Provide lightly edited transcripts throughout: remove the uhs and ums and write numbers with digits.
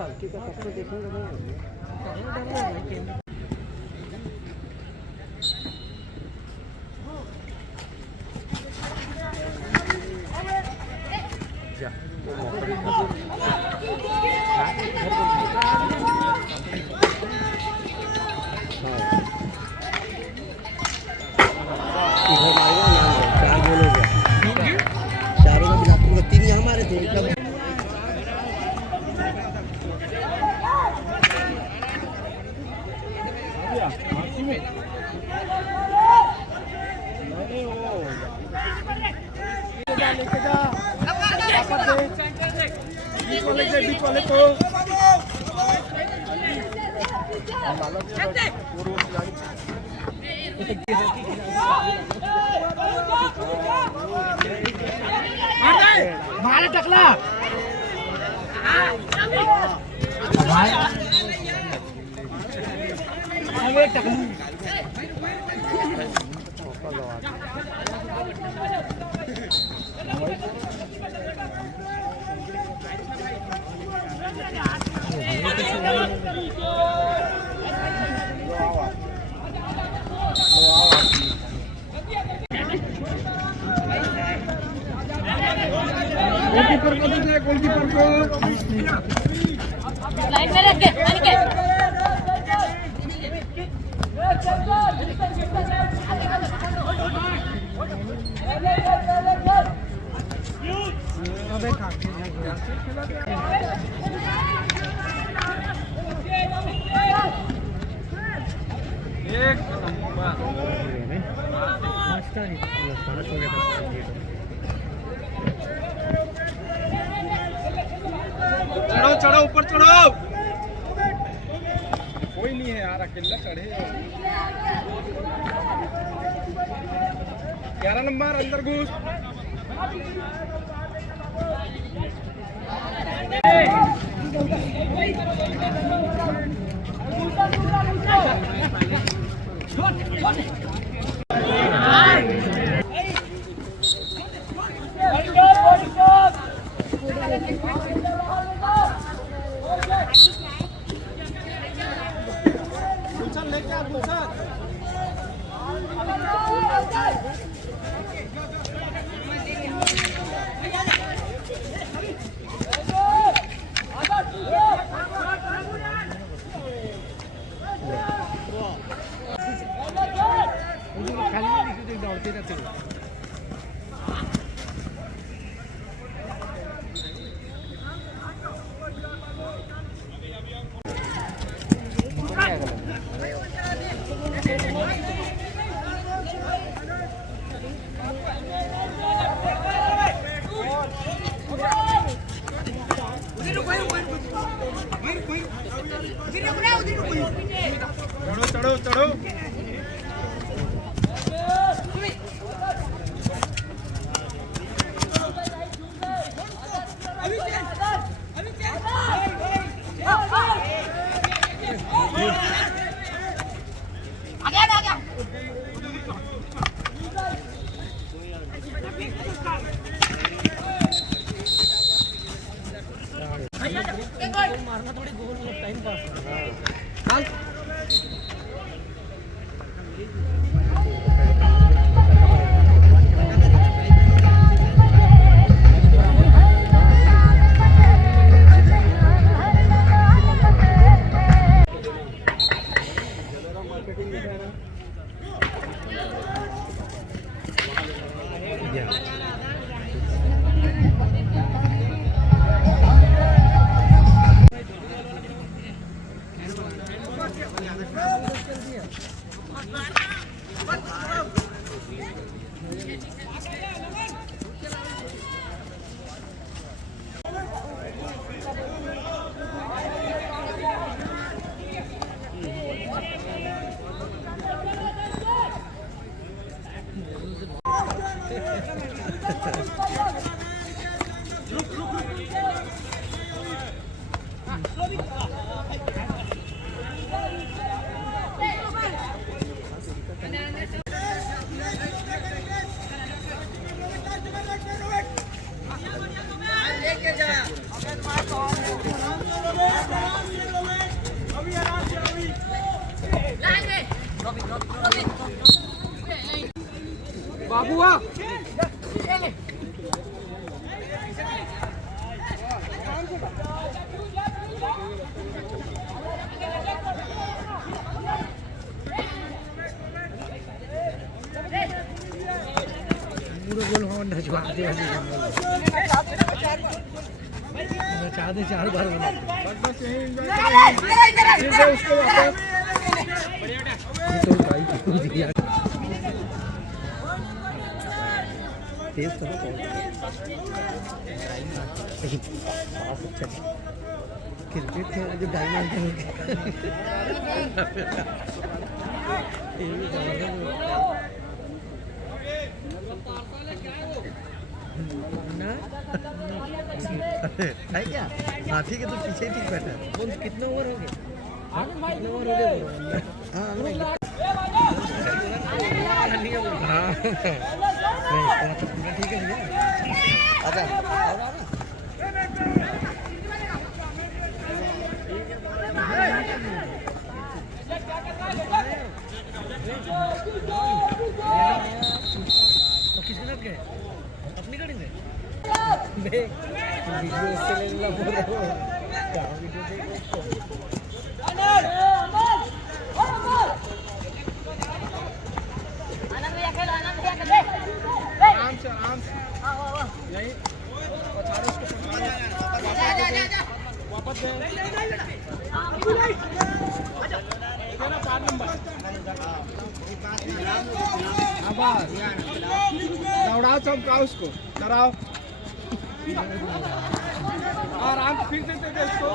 साल की का तब तो देखने को नहीं। बीच वाले को मारे टकला गोलकीपर को लाइन में रख के एक नंबर चढ़ो चढ़ो ऊपर चढ़ो कोई नहीं है यार अकेला चढ़े 11 नंबर अंदर घुस चढ़ो चढ़ो मारना थोड़ी गोल टाइम पास लेके जा बाबू आ पूरा गोल हवा नचवा दे नचा दे 4 बार बस यही एंजॉय उसको वापस तो भाई क्यों दिया तेज तो क्रिकेट खेल जो डायमंड है क्या? हाँ ठीक है, तो पीछे ही ठीक बैठा है। कितने ओवर हो गए? कितने ओवर हो गए? हाँ ठीक है भैया। आजा तो किसके साथ गए? अपनी गाड़ी में? वीडियो से ले ला बोल रहा हूँ। क्या वीडियो देख आराम से यही वापस देना 5 नंबर दौड़ाओ चमकाओ उसको डराओ आराम से फिर से दे इसको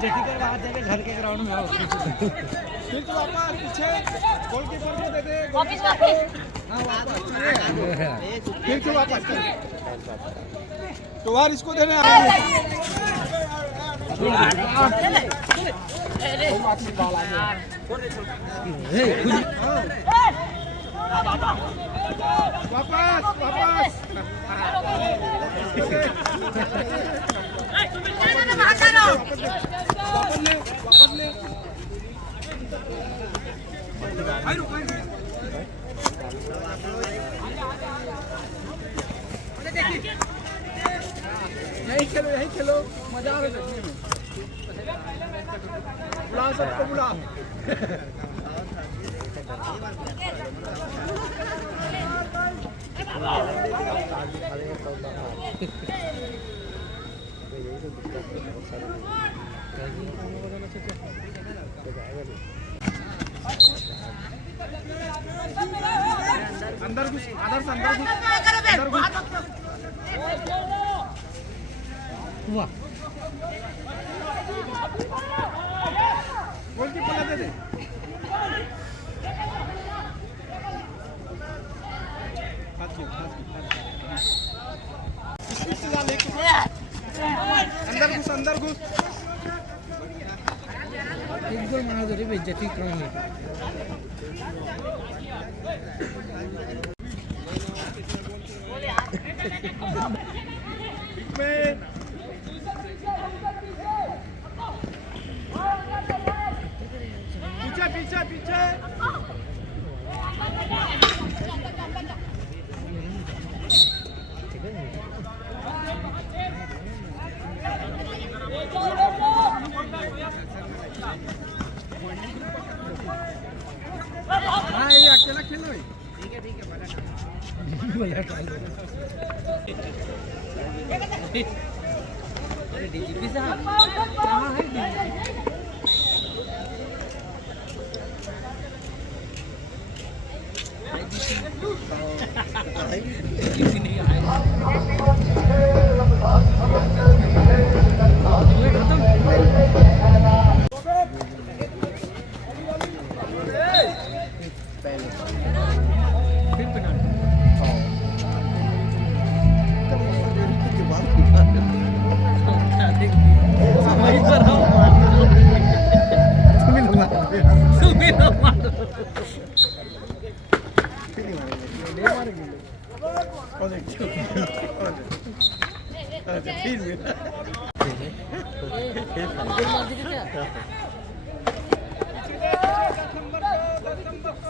जटी कर बाहर जाके घर के ग्राउंड में आओ। फिर तो वापस पीछे गोलकीपर को दे दे वापस हाँ वापस फिर से वापस तो यार इसको देने वापस वापस यही खेलो मजा आ रहा है देखने में बुला सबको बुला अंदर घुस आदर्श अंदर घुस वाह गोलकीपर दे दे अंदर घुस एक गोल मार दो रे बेइज्जती करेंगे। पीछे पीछे पीछे हाँ ये अकेला खेलो ठीक है अरे डीजीपी साहब कहाँ है डीजीपी नहीं आया नंबर को 10 नंबर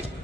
को